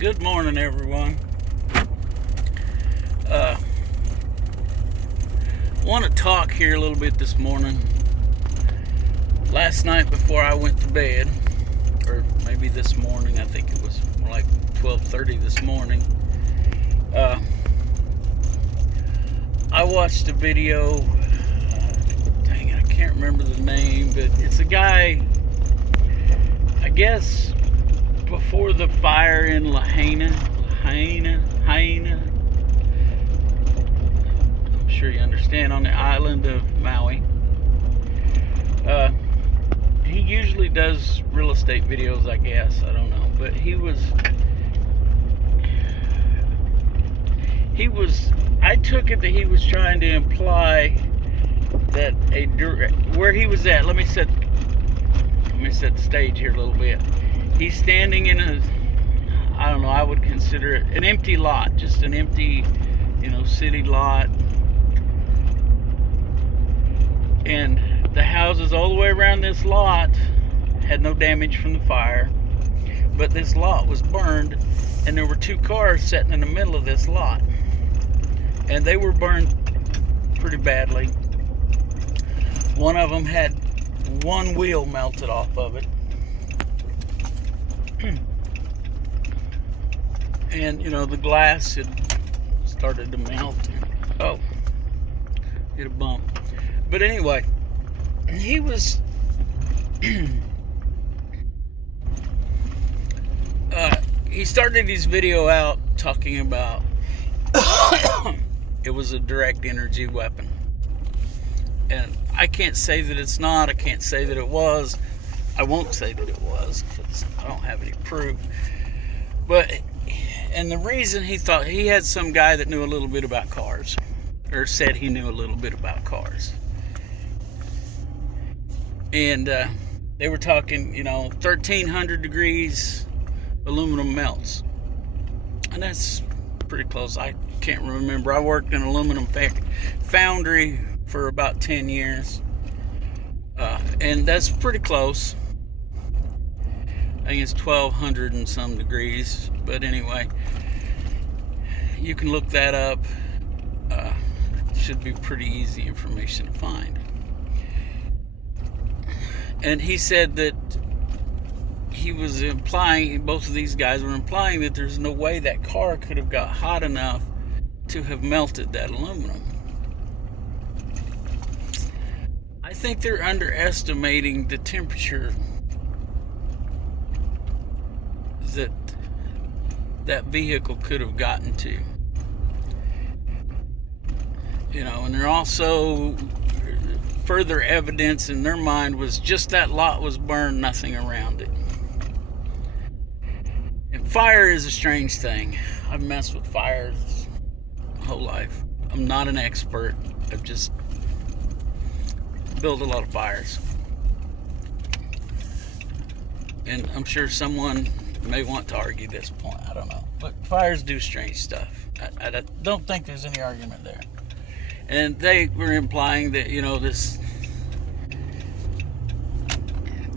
Good morning, everyone. Want to talk here a little bit this morning. Last night before I went to bed, or maybe this morning, I think it was more like 12:30 this morning, I watched a video. Dang it, I can't remember the name, but it's a guy, I guess, before the fire in laihina. I'm sure you understand, on the island of Maui. He usually does real estate videos, I guess. I don't know, but he was. I took it that he was trying to imply that where he was at. Let me set the stage here a little bit. He's standing in I don't know, I would consider it an empty lot, just an empty, city lot. And the houses all the way around this lot had no damage from the fire, but this lot was burned, and there were two cars sitting in the middle of this lot, and they were burned pretty badly. One of them had one wheel melted off of it. And the glass had started to melt. Oh, hit a bump. But anyway, he was he started his video out talking about it was a direct energy weapon. And I can't say that it's not. I can't say that it was. I won't say that it was because I don't have any proof. And the reason he thought, he had some guy that knew a little bit about cars, or said he knew a little bit about cars. And they were talking, 1,300 degrees aluminum melts. And that's pretty close. I can't remember. I worked in an aluminum foundry for about 10 years. And that's pretty close. I think it's 1,200 and some degrees. But anyway, you can look that up. It should be pretty easy information to find. And he said that he was implying, both of these guys were implying, that there's no way that car could have got hot enough to have melted that aluminum. I think they're underestimating the temperature that vehicle could have gotten to. And they're also, further evidence in their mind was just that lot was burned, nothing around it. And fire is a strange thing. I've messed with fires my whole life. I'm not an expert. I've just built a lot of fires. And I'm sure someone may want to argue this point. I don't know. But fires do strange stuff. I don't think there's any argument there. And they were implying that,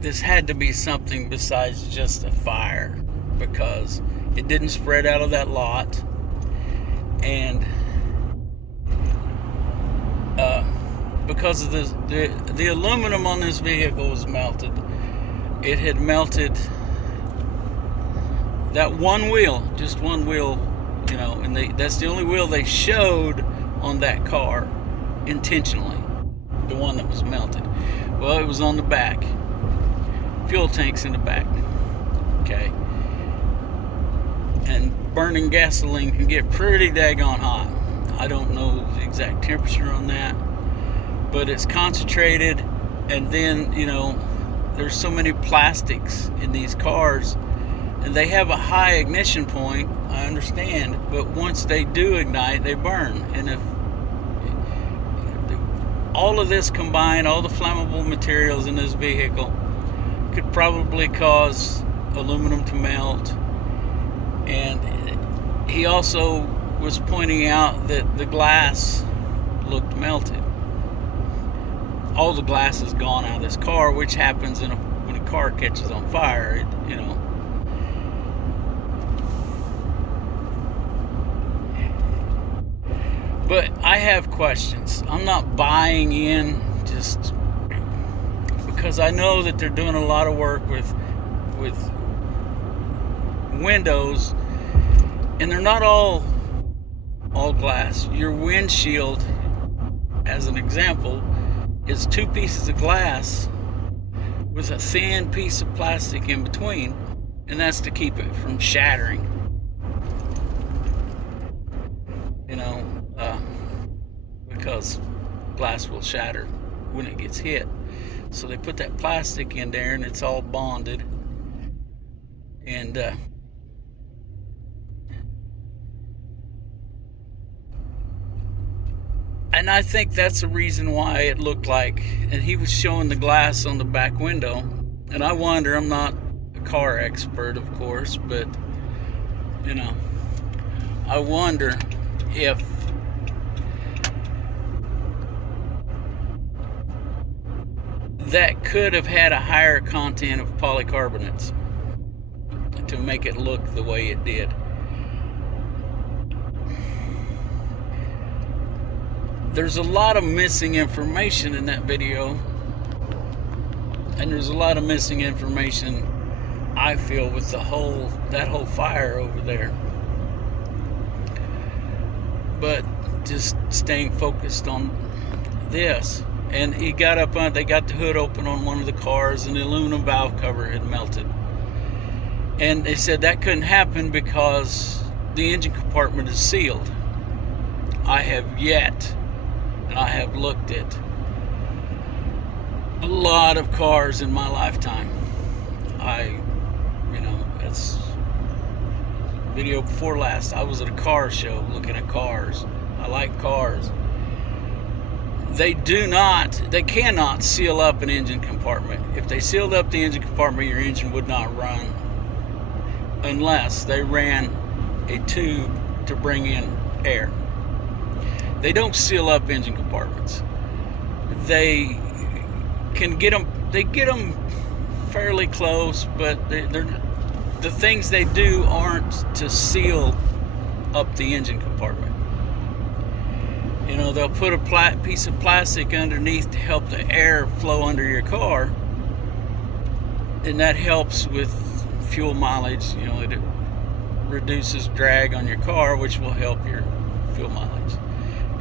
this had to be something besides just a fire, because it didn't spread out of that lot. And because of the aluminum on this vehicle was melted. It had melted that one wheel, just one wheel, and that's the only wheel they showed on that car intentionally, the one that was melted. Well, it was on the back. Fuel tank's in the back. Okay. And burning gasoline can get pretty daggone hot. I don't know the exact temperature on that, but it's concentrated. And then, there's so many plastics in these cars, and they have a high ignition point, I understand, but once they do ignite, they burn. And if all of this combined, all the flammable materials in this vehicle, could probably cause aluminum to melt. And he also was pointing out that the glass looked melted. All the glass is gone out of this car, which happens when a car catches on fire. But I have questions. I'm not buying in just because I know that they're doing a lot of work with windows, and they're not all glass. Your windshield, as an example, is 2 pieces of glass with a thin piece of plastic in between, and that's to keep it from shattering. Because glass will shatter when it gets hit. So they put that plastic in there, and it's all bonded. And I think that's the reason why it looked like, and he was showing the glass on the back window, and I wonder, I'm not a car expert, of course, but I wonder if that could have had a higher content of polycarbonates to make it look the way it did. There's a lot of missing information in that video, and there's a lot of missing information, I feel, with that whole fire over there. But just staying focused on this. And he got up on, they got the hood open on one of the cars, and the aluminum valve cover had melted. And they said that couldn't happen because the engine compartment is sealed. I have yet, and I have looked at a lot of cars in my lifetime. That's video before last. I was at a car show looking at cars. I like cars. They cannot seal up an engine compartment. If they sealed up the engine compartment, your engine would not run unless they ran a tube to bring in air. They don't seal up engine compartments. They can get them fairly close, but the things they do aren't to seal up the engine compartment. They'll put a piece of plastic underneath to help the air flow under your car, and that helps with fuel mileage. It reduces drag on your car, which will help your fuel mileage.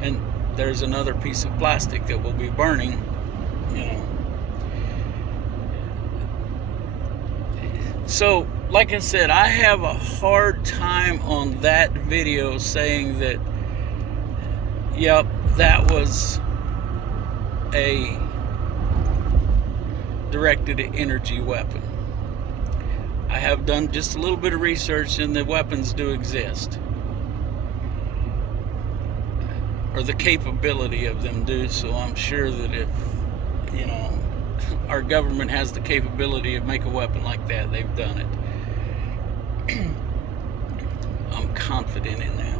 And there's another piece of plastic that will be burning, So, like I said, I have a hard time on that video saying that, yep, that was a directed energy weapon. I have done just a little bit of research, and the weapons do exist, or the capability of them do. So I'm sure that if our government has the capability of making a weapon like that, they've done it. I'm confident in that.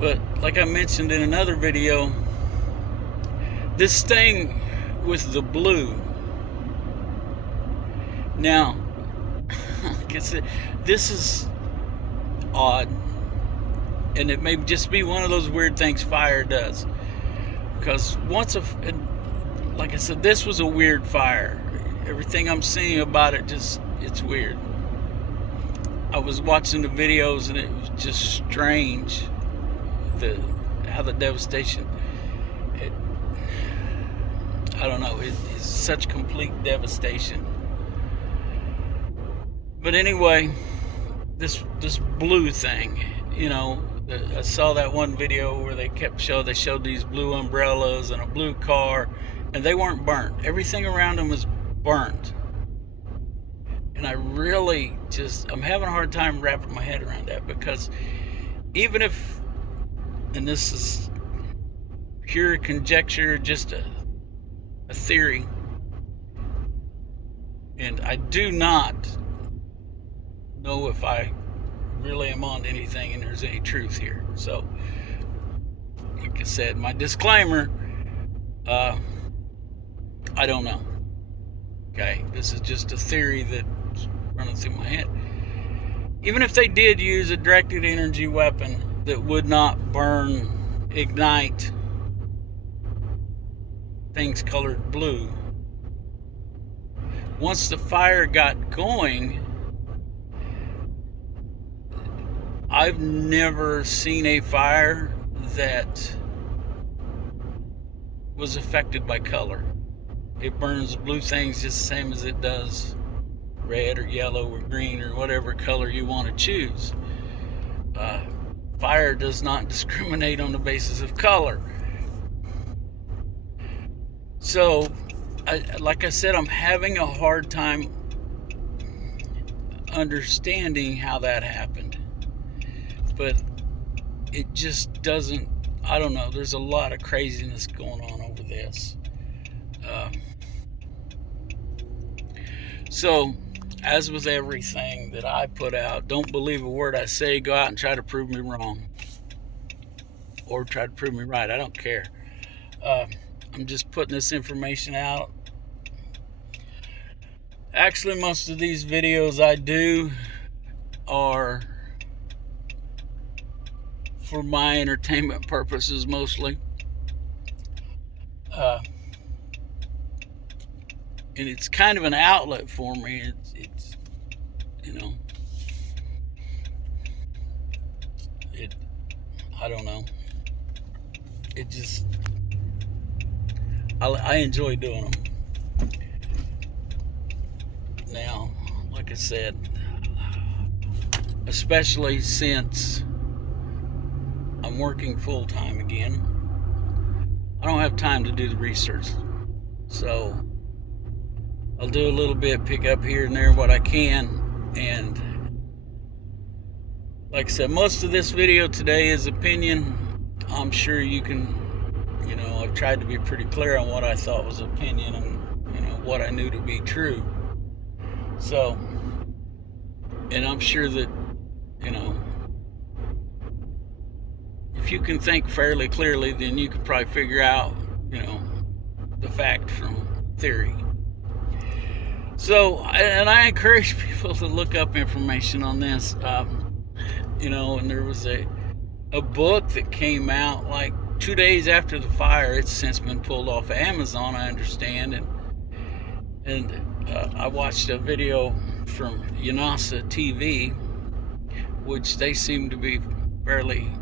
But like I mentioned in another video, this thing with the blue. Now, this is odd, and it may just be one of those weird things fire does. Because like I said, this was a weird fire. Everything I'm seeing about it, it's weird. I was watching the videos, and it was just strange, how the devastation. I don't know. It is such complete devastation. But anyway, this blue thing, I saw that one video where they showed these blue umbrellas and a blue car, and they weren't burnt. Everything around them was burnt. And I really I'm having a hard time wrapping my head around that, because even if, and this is pure conjecture, just a theory, and I do not know if I really am on anything and there's any truth here. So, like I said, my disclaimer, I don't know. Okay, this is just a theory that's running through my head. Even if they did use a directed energy weapon that would not burn ignite things colored blue. Once the fire got going, I've never seen a fire that was affected by color. It burns blue things just the same as it does red or yellow or green or whatever color you want to choose. Fire does not discriminate on the basis of color. So, like I said, I'm having a hard time understanding how that happened. But it just doesn't, I don't know, there's a lot of craziness going on over this. So, as with everything that I put out, don't believe a word I say. Go out and try to prove me wrong. Or try to prove me right. I don't care. I'm just putting this information out. Actually, most of these videos I do are for my entertainment purposes mostly. And it's kind of an outlet for me. It's you know, I don't know. It just, I enjoy doing them. Now, like I said, especially since I'm working full time again, I don't have time to do the research. So I'll do a little bit, pick up here and there what I can. And like I said, most of this video today is opinion. I'm sure you can, I've tried to be pretty clear on what I thought was opinion and, what I knew to be true. So, and I'm sure that, if you can think fairly clearly, then you can probably figure out, the fact from theory. So, and I encourage people to look up information on this. And there was a book that came out like 2 days after the fire. It's since been pulled off of Amazon, I understand. And I watched a video from laihina TV, which they seem to be fairly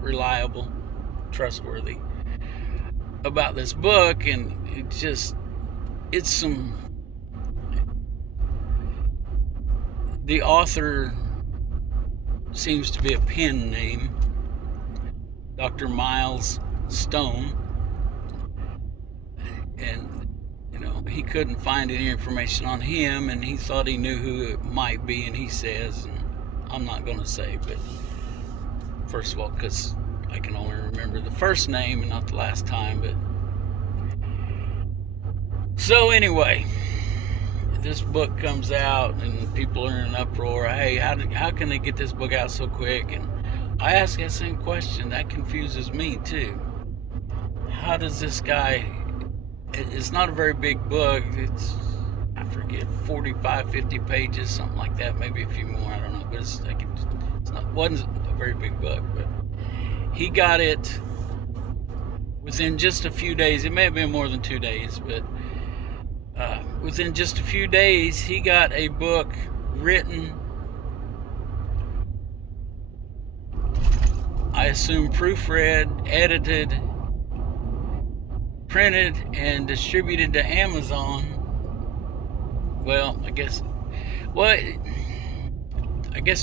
reliable, trustworthy, about this book. And the author seems to be a pen name, Dr. Miles Stone, and he couldn't find any information on him, and he thought he knew who it might be, and he says, and I'm not going to say, but first of all, because I can only remember the first name and not the last time. But so anyway, this book comes out and people are in an uproar. Hey, how can they get this book out so quick? And I ask that same question. That confuses me too. How does this guy, it's not a very big book. It's, I forget, 45, 50 pages, something like that. Maybe a few more, I don't know. But wasn't a very big book. But he got it within just a few days. It may have been more than 2 days, but within just a few days, he got a book written, I assume proofread, edited, printed, and distributed to Amazon. Well, I guess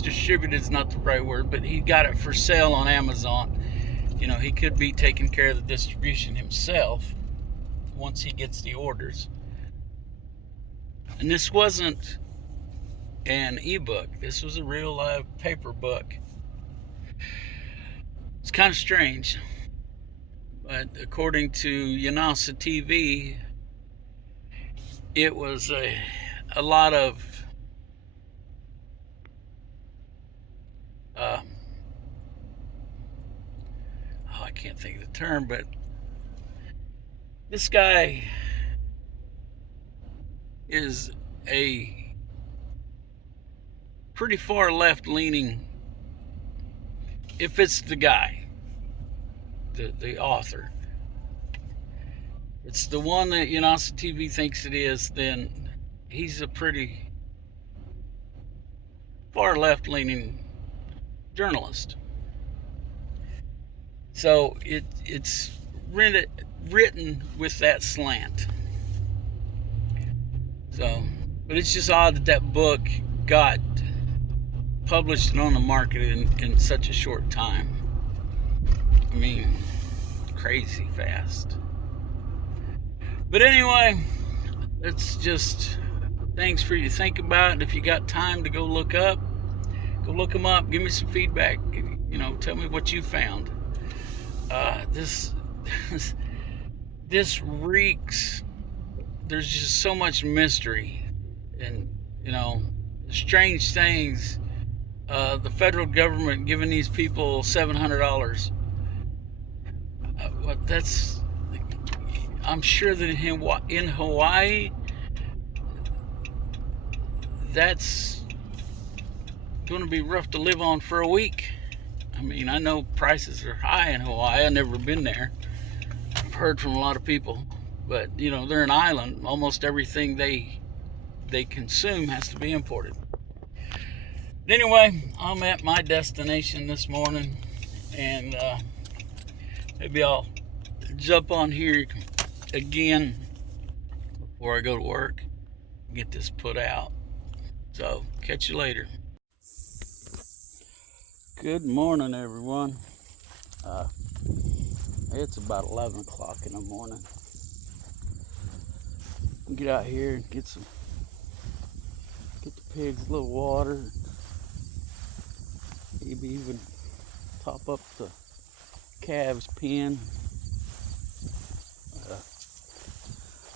distributed is not the right word, but he got it for sale on Amazon. He could be taking care of the distribution himself once he gets the orders. And this wasn't an ebook. This was a real live paper book. It's kind of strange. But according to laihina TV, it was a lot of I can't think of the term, but this guy is a pretty far left leaning if it's the guy, the author, it's the one that Yanasa TV thinks it is, then he's a pretty far left leaning journalist. So it's written with that slant. So, but it's just odd that that book got published and on the market in such a short time. I mean, crazy fast. But anyway, it's just things for you to think about. And if you got time to go look them up. Give me some feedback. Tell me what you found. This this reeks. There's just so much mystery, and strange things. The federal government giving these people $700. That's. I'm sure that in Hawaii, that's going to be rough to live on for a week. I mean, I know prices are high in Hawaii. I've never been there. I've heard from a lot of people, but they're an island. Almost everything they consume has to be imported. But anyway, I'm at my destination this morning, and maybe I'll jump on here again before I go to work, get this put out. So, catch you later. Good morning, everyone. It's about 11 o'clock in the morning. Get out here and get the pigs a little water. Maybe even top up the calves' pen.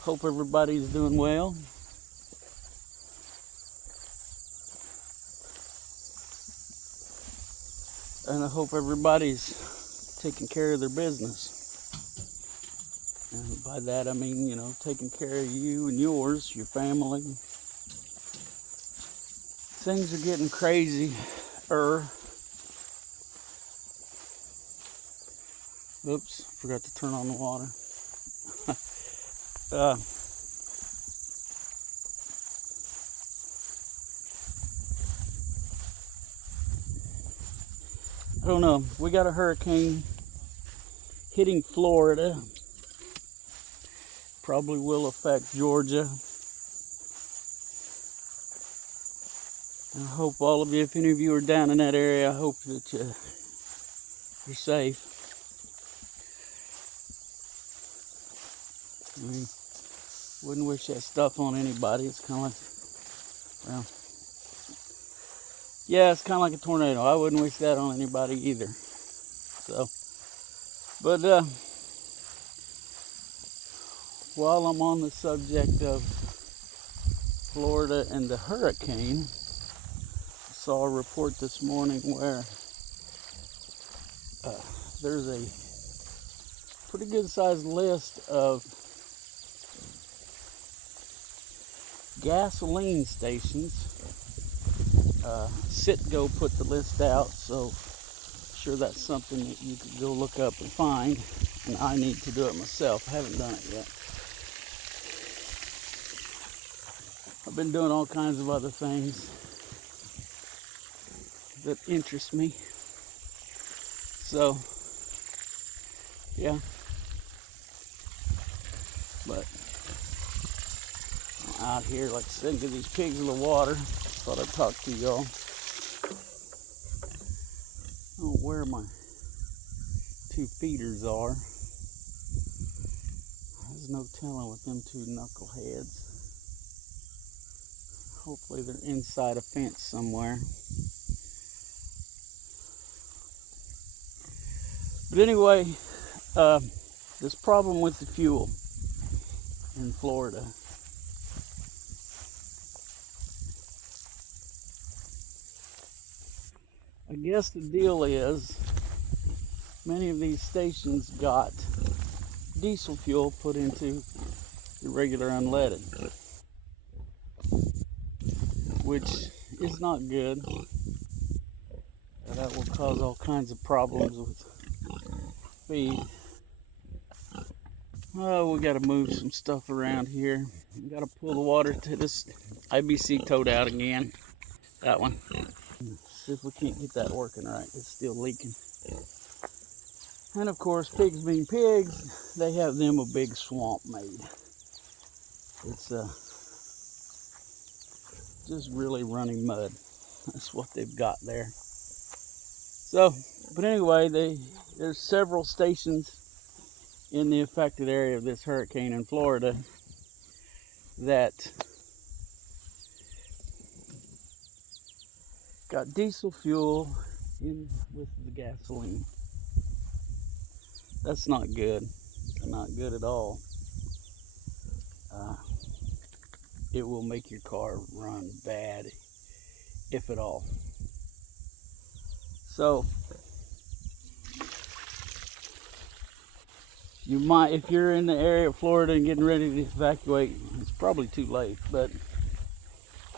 Hope everybody's doing well. And I hope everybody's taking care of their business. And by that I mean, taking care of you and yours, your family. Things are getting crazy. Oops, forgot to turn on the water. I don't know. We got a hurricane hitting Florida. Probably will affect Georgia. And I hope all of you, if any of you are down in that area, I hope that you're safe. I mean, wouldn't wish that stuff on anybody. It's kind of like, it's kind of like a tornado. I wouldn't wish that on anybody either. So, but while I'm on the subject of Florida and the hurricane, I saw a report this morning where there's a pretty good sized list of gasoline stations. Citgo put the list out, so I'm sure that's something that you could go look up and find. And I need to do it myself. I haven't done it yet. I've been doing all kinds of other things that interest me. So, yeah. But I'm out here, like I said, give these pigs a little water. Thought I'd talk to y'all. I don't know where my two feeders are. There's no telling with them two knuckleheads. Hopefully they're inside a fence somewhere. But anyway, this problem with the fuel in Florida. I guess the deal is many of these stations got diesel fuel put into the regular unleaded, which is not good. That will cause all kinds of problems with feed. Oh, we got to move some stuff around here. We got to pull the water to this IBC toad out again. That one. See if we can't get that working right. It's still leaking. And of course, pigs being pigs, they have them a big swamp made. It's just really running mud. That's what they've got there. So, but anyway, there's several stations in the affected area of this hurricane in Florida that got diesel fuel in with the gasoline. That's not good. Not good at all. It will make your car run bad, if at all. So you might, if you're in the area of Florida and getting ready to evacuate, it's probably too late, but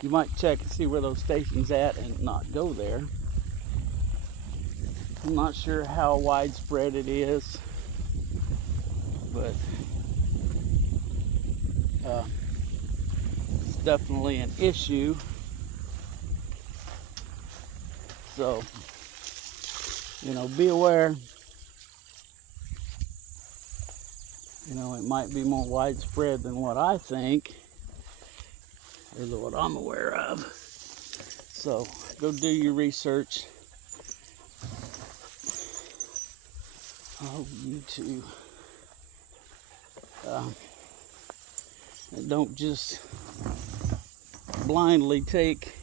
you might check and see where those stations at and not go there. I'm not sure how widespread it is, but it's definitely an issue. So, be aware. It might be more widespread than what I think, or what I'm aware of. So, go do your research. You too. And don't just blindly take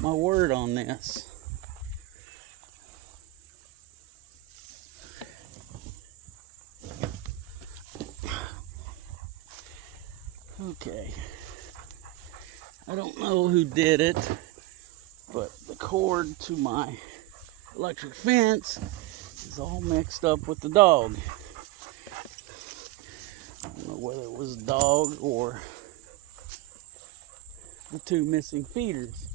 my word on this. Okay. I don't know who did it, but the cord to my electric fence is all mixed up with the dog. I don't know whether it was a dog or the two missing feeders.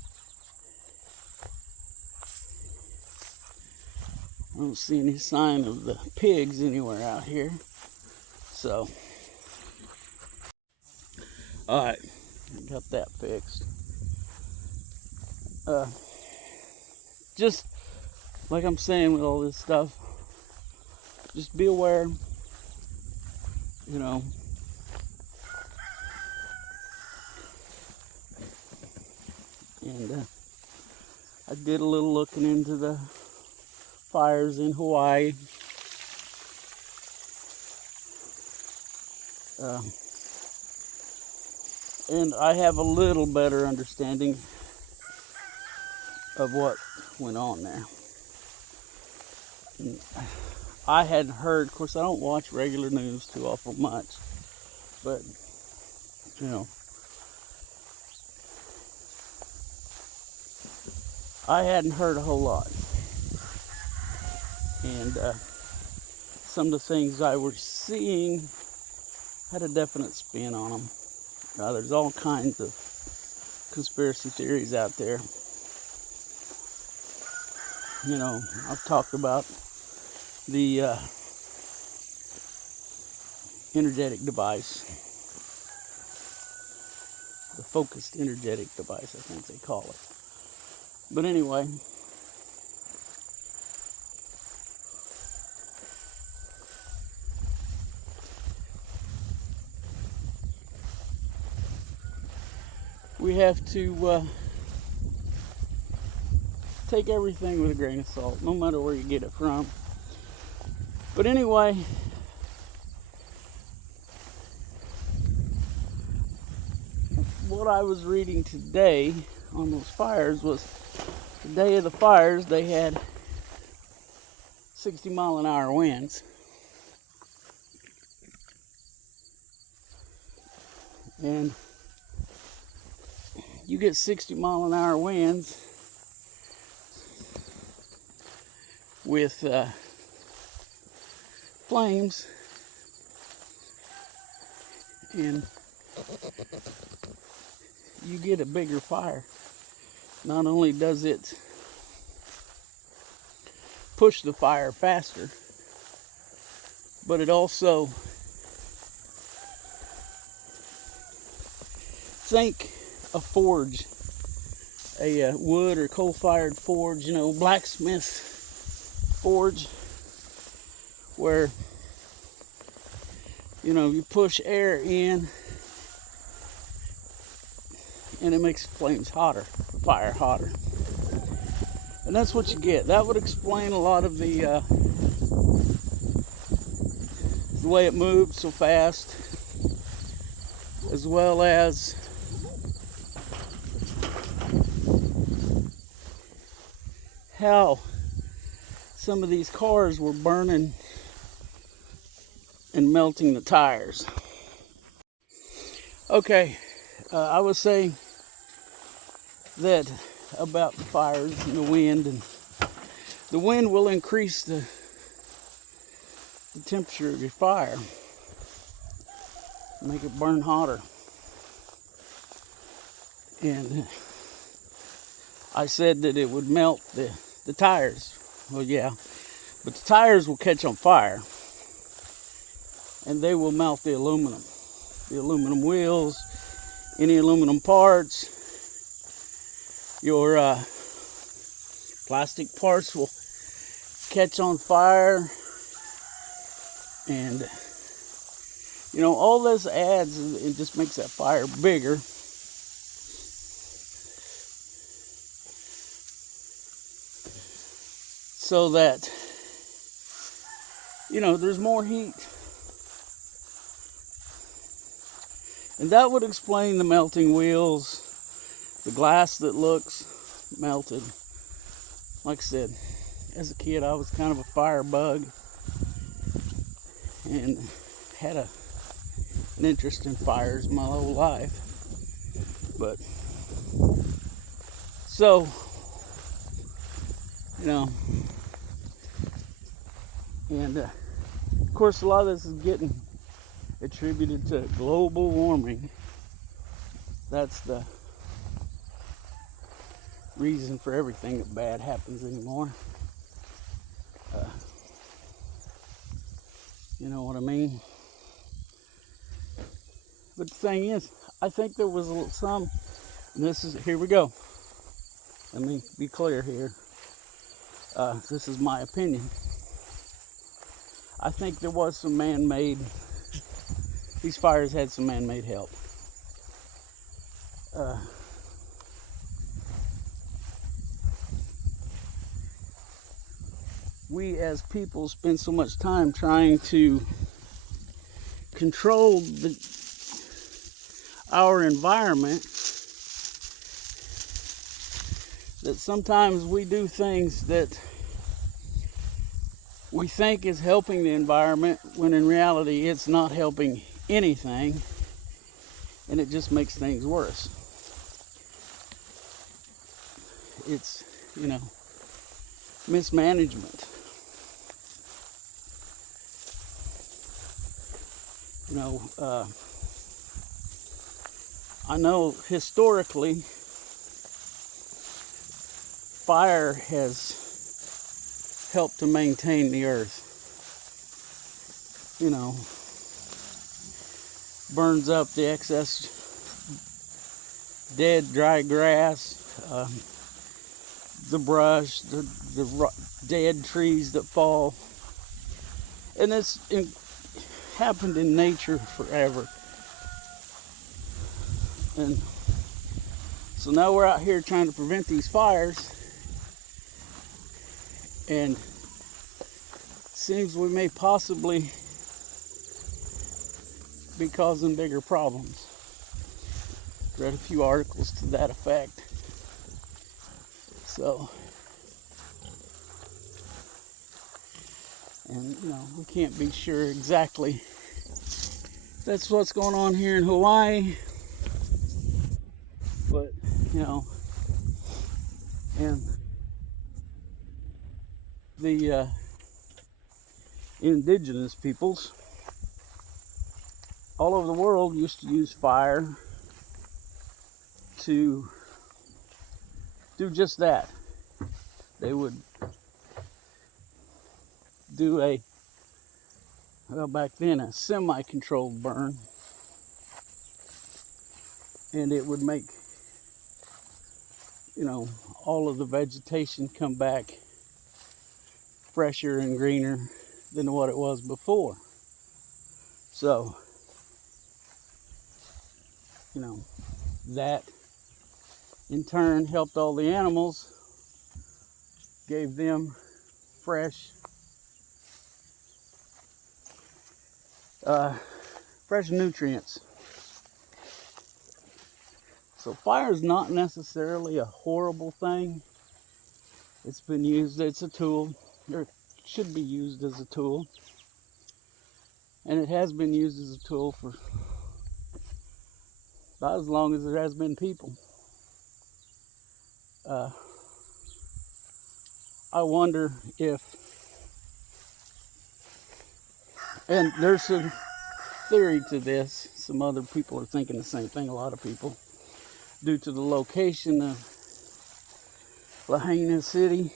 I don't see any sign of the pigs anywhere out here. So, alright, got that fixed. Just like I'm saying with all this stuff, just be aware, and I did a little looking into the fires in Hawaii. And I have a little better understanding of what went on there. And I hadn't heard, of course I don't watch regular news too awful much, but I hadn't heard a whole lot. And some of the things I was seeing had a definite spin on them. There's all kinds of conspiracy theories out there. I've talked about the energetic device, the focused energetic device, I think they call it. But anyway, we have to take everything with a grain of salt, no matter where you get it from. But anyway, what I was reading today on those fires was the day of the fires, they had 60-mile-an-hour winds. And you get 60-mile-an-hour winds with flames, and you get a bigger fire. Not only does it push the fire faster, but it also, think a forge, a wood or coal-fired forge, you know, blacksmith forge, where, you know, you push air in and it makes flames hotter, the fire hotter. And that's what you get. That would explain a lot of the way it moved so fast, as well as how some of these cars were burning and melting the tires. Okay, I was saying that about the fires and the wind will increase the temperature of your fire, make it burn hotter. And I said that it would melt the tires. Well, yeah, but the tires will catch on fire and they will melt the aluminum wheels, any aluminum parts. Your plastic parts will catch on fire, and you know, all this adds, it just makes that fire bigger. So that, you know, there's more heat. And that would explain the melting wheels, the glass that looks melted. Like I said, as a kid, I was kind of a fire bug and had an interest in fires my whole life. But, so, you know, and of course a lot of this is getting attributed to global warming. That's the reason for everything that bad happens anymore. You know what I mean? But the thing is, I think there was some, and this is, here we go. Let me be clear here. This is my opinion. I think there was some man-made, these fires had some man-made help. We as people spend so much time trying to control our environment that sometimes we do things that we think is helping the environment when in reality it's not helping anything, and it just makes things worse. It's, you know, mismanagement. You know, I know historically fire has helped to maintain the earth. You know, burns up the excess dead, dry grass, the brush, the dead trees that fall. And it's happened in nature forever. And so now we're out here trying to prevent these fires, and it seems we may possibly be causing bigger problems. Read a few articles to that effect. So, and you know, we can't be sure exactly that's what's going on here in Hawaii, but you know, and the indigenous peoples all over the world used to use fire to do just that. They would do a, well, back then, a semi-controlled burn. And it would make, you know, all of the vegetation come back fresher and greener than what it was before. So, you know, that in turn helped all the animals, gave them fresh nutrients. So fire is not necessarily a horrible thing. It's been used, it's a tool, or it should be used as a tool. And it has been used as a tool for about as long as there has been people. I wonder if, and there's some theory to this, some other people are thinking the same thing, a lot of people, due to the location of Laihina City.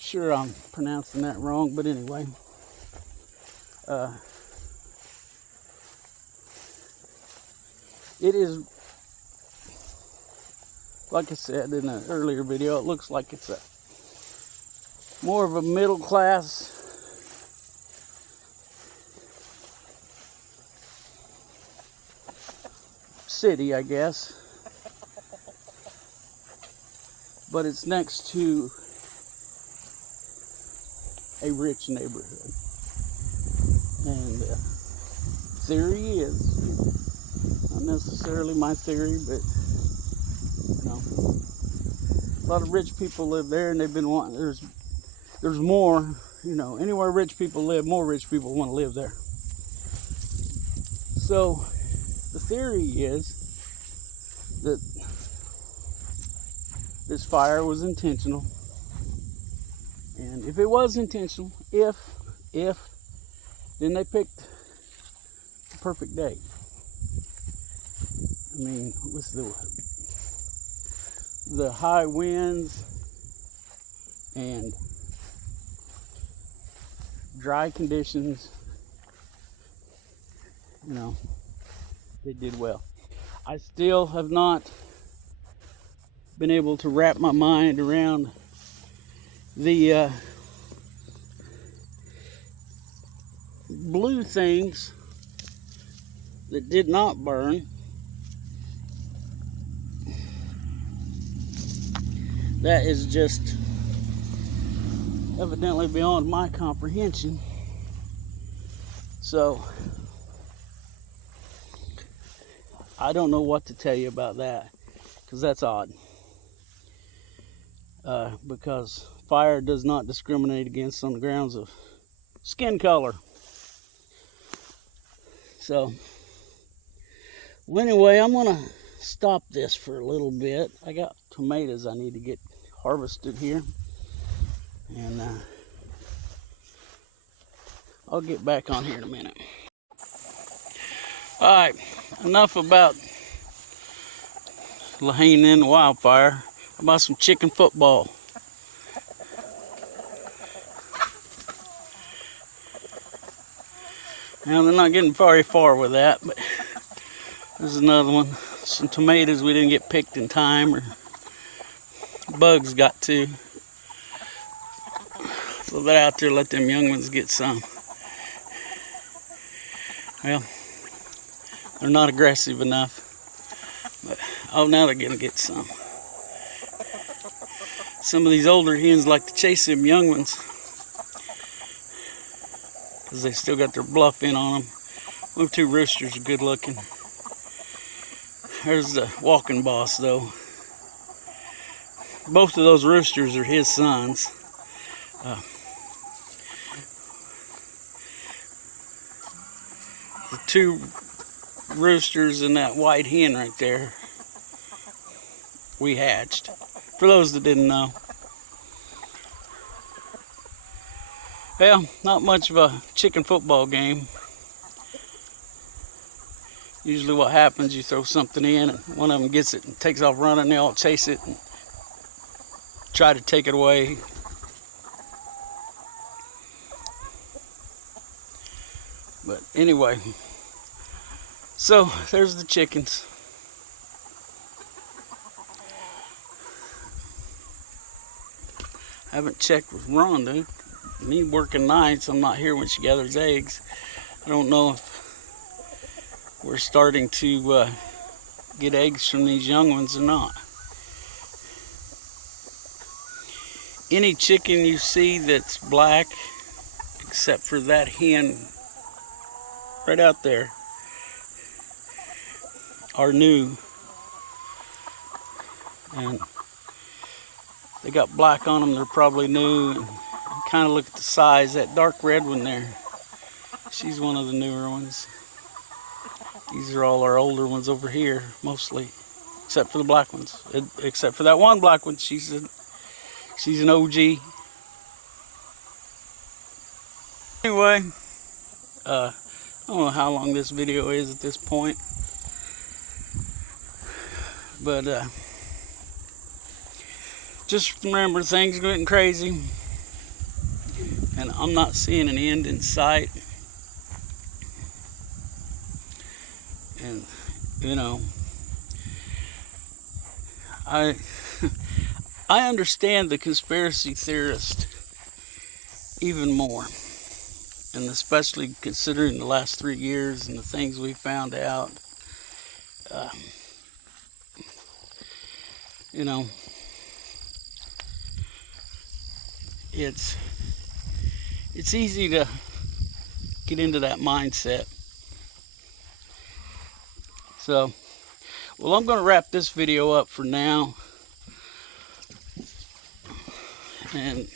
Sure, I'm pronouncing that wrong, but anyway. It is, like I said in an earlier video, it looks like it's a more of a middle class city, I guess. But it's next to a rich neighborhood. And theory is, not necessarily my theory, but you know, a lot of rich people live there, and they've been wanting, there's more, you know, anywhere rich people live, more rich people want to live there. So the theory is that this fire was intentional, and if it was intentional, if then they picked the perfect day. I mean, with the high winds and dry conditions, you know, they did well. I still have not been able to wrap my mind around the blue things that did not burn. That is just evidently beyond my comprehension. So I don't know what to tell you about that, because that's odd. Because fire does not discriminate against on the grounds of skin color. So, well, anyway, I'm gonna stop this for a little bit. I got tomatoes I need to get harvested here, and I'll get back on here in a minute. All right, enough about laihina and the wildfire. How about some chicken football? Now, they're not getting very far with that, but there's another one. Some tomatoes we didn't get picked in time, or bugs got to. So they're out there, let them young ones get some. Well, they're not aggressive enough. But, oh, now they're gonna get some. Some of these older hens like to chase them young ones, because they still got their bluff in on them. Them two roosters are good looking. There's the walking boss, though. Both of those roosters are his sons. The two roosters and that white hen right there, we hatched. For those that didn't know. Well, not much of a chicken football game. Usually what happens, you throw something in and one of them gets it and takes off running, they all chase it and try to take it away. Anyway, so there's the chickens. I haven't checked with Rhonda. Me working nights, I'm not here when she gathers eggs. I don't know if we're starting to get eggs from these young ones or not. Any chicken you see that's black, except for that hen right out there, are new. And they got black on them, they're probably new. And kind of look at the size. That dark red one there, she's one of the newer ones. These are all our older ones over here, mostly, except for the black ones. Except for that one black one, she's an OG. Anyway, I don't know how long this video is at this point, but just remember, things are getting crazy, and I'm not seeing an end in sight. And you know, I understand the conspiracy theorist even more, and especially considering the last 3 years and the things we found out. You know, it's easy to get into that mindset. So, well, I'm going to wrap this video up for now. And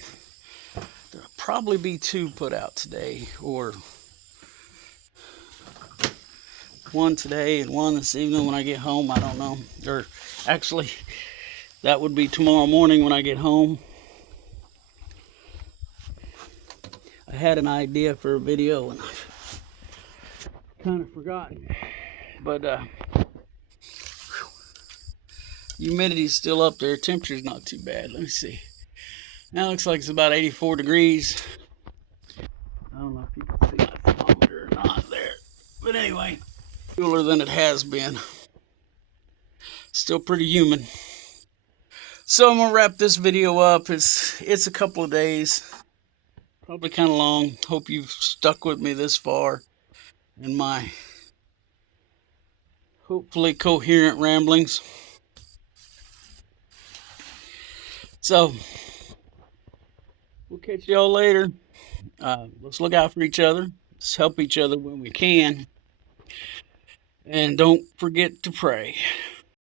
there'll probably be 2 put out today, or 1 today and 1 this evening when I get home. I don't know. Or actually, that would be tomorrow morning when I get home. I had an idea for a video and I've kind of forgotten. But humidity's still up there. Temperature's not too bad. Let me see. Now it looks like it's about 84 degrees. I don't know if you can see my thermometer or not there. But anyway, cooler than it has been. Still pretty humid. So I'm gonna wrap this video up. It's a couple of days. Probably kind of long. Hope you've stuck with me this far in my hopefully coherent ramblings. So, we'll catch y'all later. Let's look out for each other. Let's help each other when we can. And don't forget to pray.